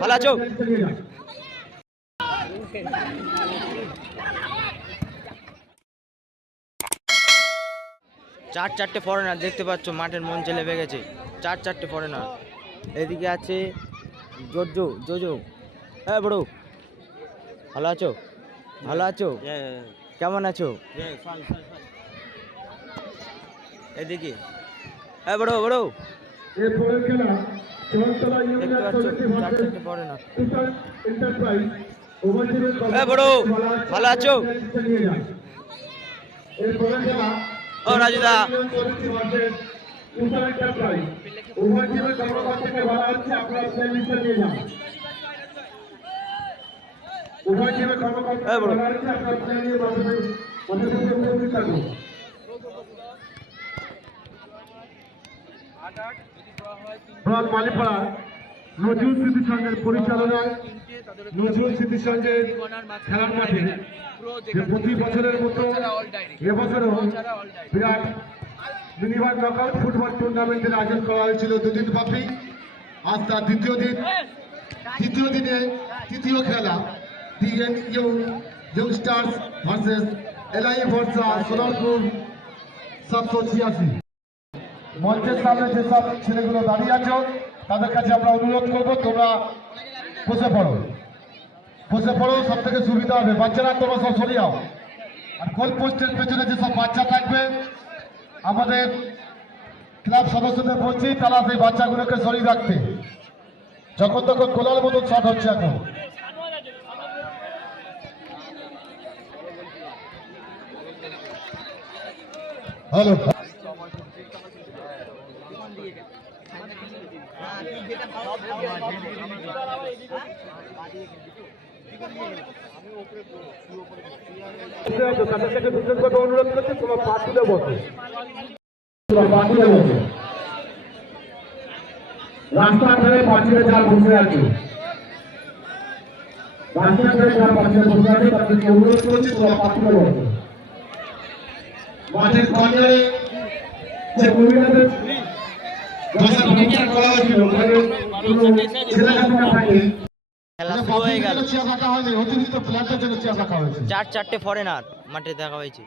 ভালো আছো? চারটে ফরেনার দেখতে পাচ্ছ, মাঠের মঞ্চে লেগে গেছে। চারটে ফরেনার। এদিকে আছে জোজো। হ্যাঁ বড়ো, ভালো আছো? ভালো আছো? কেমন আছো? এদিকে হ্যাঁ বড়ো দেখতে পাচ্ছ, চারটে ফরেনার। হ্যাঁ বড়ো, ভালো আছো? ও রাজুদা, মালিপাড়া নজরুল স্মৃতি সংঘের পরিচালনায় নজরুল স্মৃতি সংঘের খেলার মাঠে প্রতি বছরের মতো এবছরও বিরাট মিনিমাম নকআউট ফুটবল টুর্নামেন্টের আয়োজন করা হয়েছিল দুদিন ব্যাপী। আজ তার দ্বিতীয় দিনে তৃতীয় খেলা ইয়ংস্টার্স ভার্সেস এলআই ভরসা সোনারপুর 786। মঞ্চের সামনে যেসব ছেলেগুলো দাঁড়িয়ে আছো তাদের কাছে আমরা অনুরোধ করবো, তোমরা বসে পড়ো, সব থেকে সুবিধা হবে। বাচ্চারা তোমরা সব সরিয়ে যাও। আর গোল পোস্টের পেছনে যেসব বাচ্চা থাকবে, আমাদের ক্লাব সদস্যদের বলছি তারা সেই বাচ্চাগুলোকে সরিয়ে রাখতে। যখন তখন গোলার মতো শট হচ্ছে এখন। হ্যালো, অনুরোধ করছি তোমার পা তুলে বসে, রাস্তার ধারে পাঁচিলে যারা বসে আছে, রাস্তার ধারে যারা পাঁচিলে বসে আছে তাদেরকে অনুরোধ করছি তোমার পা তুলে বসে। মাঠের কর্নারে যে মহিলাদের বসার ব্যবস্থা করা হয়েছিল, খেলা শুরু হয়ে গেল। অতিরিক্ত প্লেয়ারদের জন্য চেয়ার রাখা হয়েছে। চারটে ফরেনার মাঠে দেখা হয়েছে।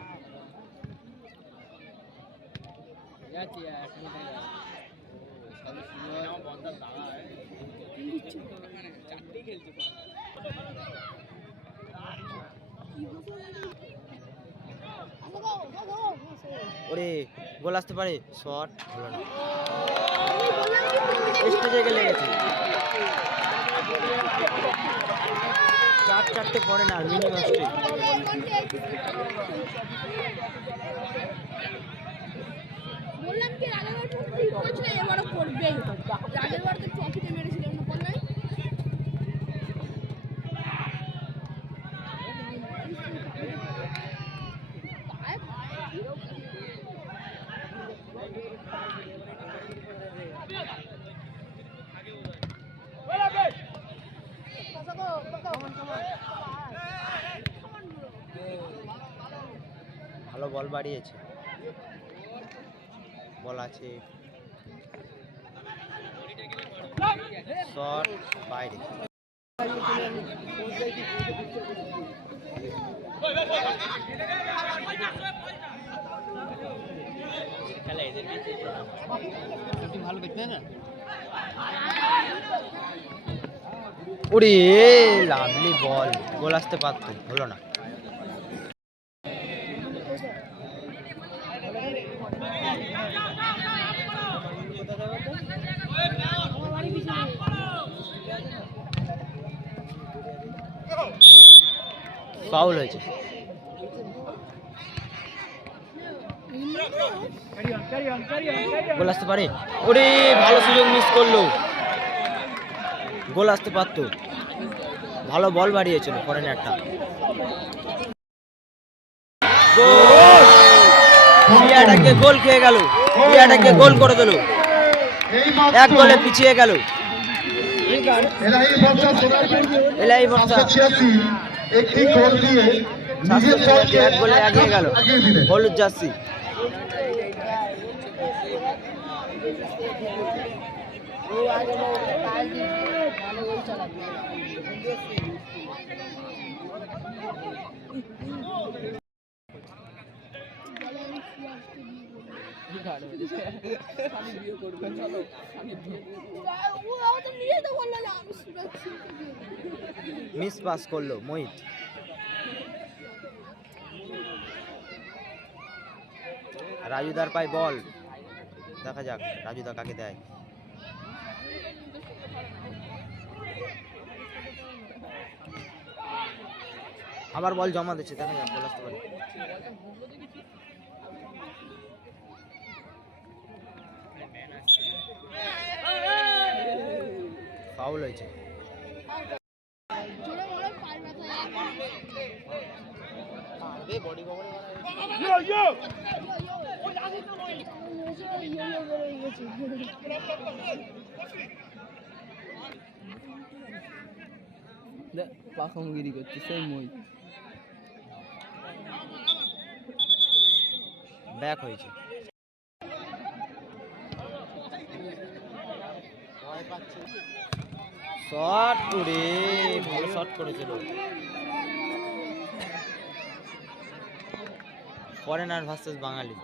ওরে গোল আসতে পারে, শট হলো না, স্টেজে গেলে গেছে। চারটে ফরেনার মিনিমাম স্টেজ। বললাম কি আগেরবার ঠিক করেছিল, এবারও করবেই। আগেরবার তো ট্রফিতে মেরেছিল না, বললাই ভালো বল বাড়িয়েছে, বল আছে, শট বাইরে। ভালো দেখতে না, ওরে লাভলি বল, গোল আসতে পারতো, হলো না। ফাউল হয়েছে। গোল আসতে পারে, ওরে ভালো সুযোগ মিস করলো, গোল আসতে পারতো। ভালো বল বাড়িয়েছিল ফরেনারটা। ইন্ডিয়াটাকে গোল খেয়ে গেল, ইন্ডিয়াটাকে গোল করে দিল, এক গোলে পিছিয়ে গেল। এলাই বর্ষা একটি গোল দিয়ে নিজের দলকে এক গোলে এগিয়ে গেল। হলুদ জার্সি মিস পাস করলো মোহিত। রাজুদার পায় বল, দেখা যাক রাজুদা কাকে দেয়। আবার বল জমা দিচ্ছে, দেখা যাক বল আসতে পারে। ফাউল হয়েছে। পাখমগিরি করছে সেই মই। ব্যাক হয়েছে। শট করে ভালো শট করেছিল। ফরেনার ভার্সেস বাঙালি।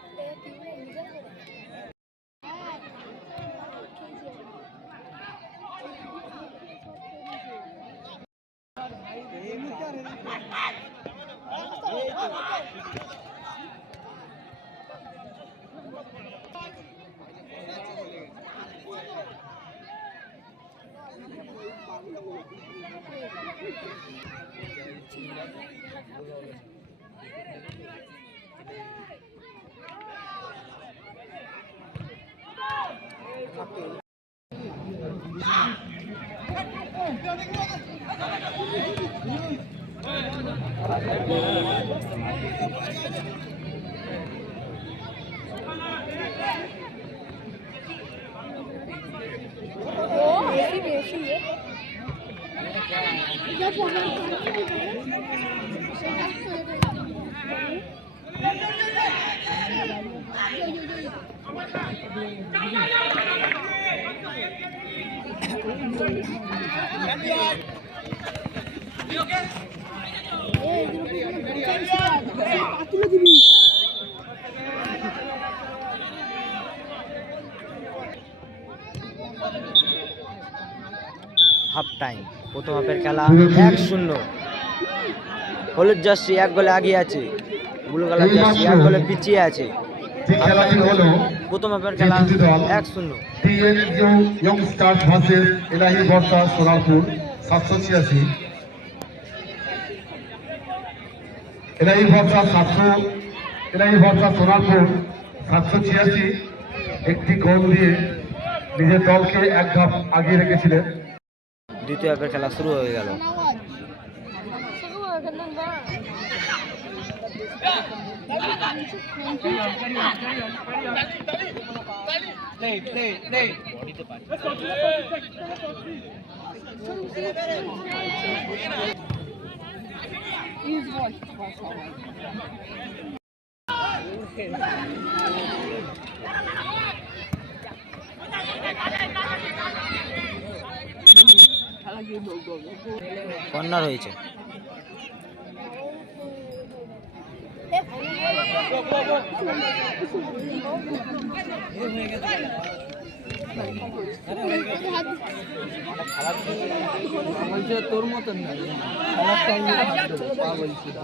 হাফ টাইম, প্রথম হাফের খেলা 1-0। হলুদ জার্সি 1 গোলে আগিয়ে আছে, ব্লু কালার জার্সি 1 গোলে পিছিয়ে আছে। যে খেলাটি হলো প্রথম হাফের খেলা 1-0। টিএনইউ ইয়ং স্টার্স ভার্সেস এলাহি ভরসা সোনারপুর 786। এলাহি ভরসা সোনারপুর 786 একটি গোল দিয়ে নিজের দলকে এক ধাপ আগিয়ে রেখেছিলেন। দ্বিতীয় হাফের খেলা শুরু হয়ে গেল। কর্নার হয়েছে। তোর মতন না পাগল ছিল।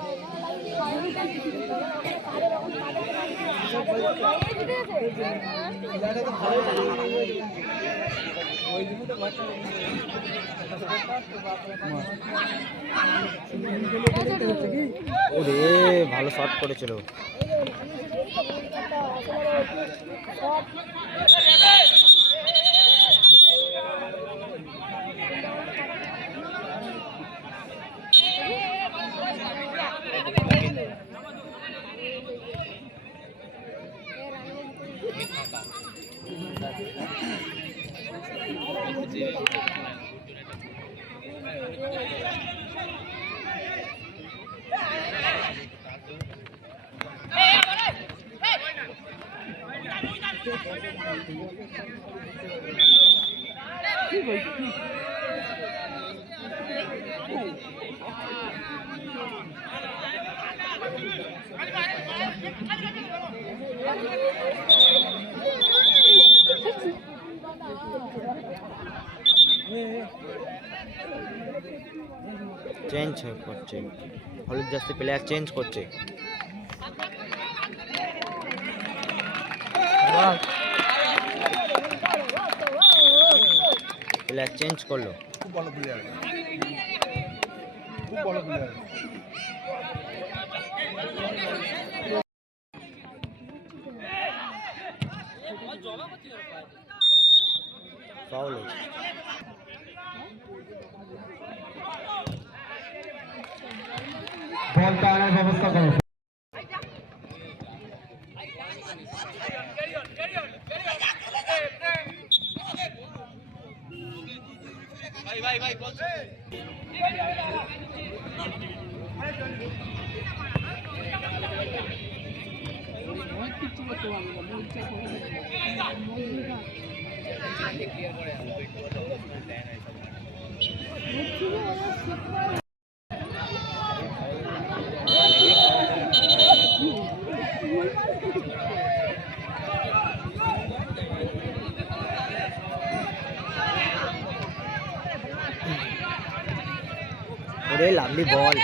ওরে ভালো শট করেছিল। চেঞ্জ করছে, হলুদ জার্সি প্লেয়ার চেঞ্জ করছে। প্লেয়ার চেঞ্জ করলো। খুব ভালো প্লেয়ার, খুব ভালো প্লেয়ার। ফাউল। বলটা আনার ব্যবস্থা করো। কিচ্ছু করতে পারবো না, বলছে ওরে লাভলি বল।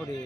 ওরে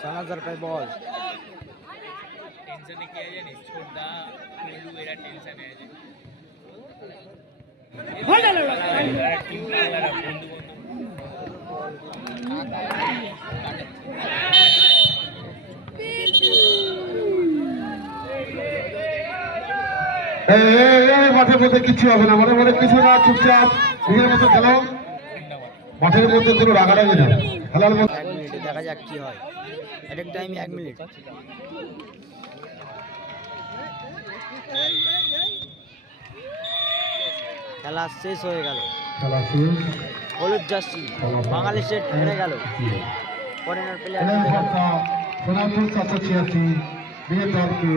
সানাজার পাই বল। টেনশনে কি আছে জানিস, ছোটদা মেলু এরা টেনশনে আছে। মাঠের মধ্যে কিছু হবে না, মাঠের মধ্যে কিছু না, চুপচাপ নিজের মতো খেলো। মাঠের মধ্যে কোনো রাগারাগি না, খেলার মধ্যে। 1 মিনিটে দেখা যাক কি হয়। এক টাইম 1 মিনিট। খেলা শেষ হয়ে গেল। খেলা শেষ। হলুদ জার্সি বাঙালি সেট হেরে গেল। ফরেনার প্লেয়ার সোনারপুর 786 বিয়ের দলকে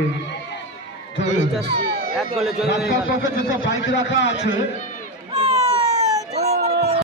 হলুদ জার্সি 1 গোলে জয় হয়ে গেল। যেসব বাইক রাখা আছে